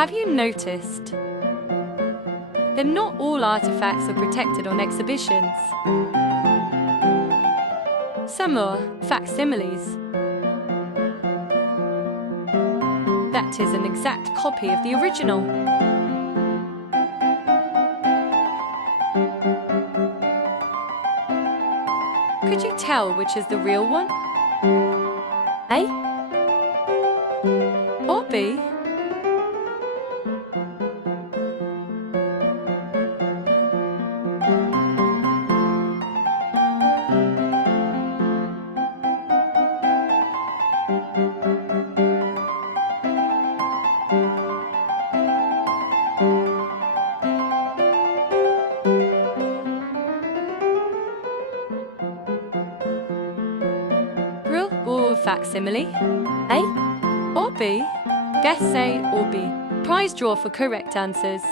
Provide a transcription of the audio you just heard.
Have you noticed that not all artifacts are protected on exhibitions? Some are facsimiles. That is an exact copy of the original. Could you tell which is the real one? A Or B? Real or facsimile? A Or B? Guess A or B. Prize draw for correct answers.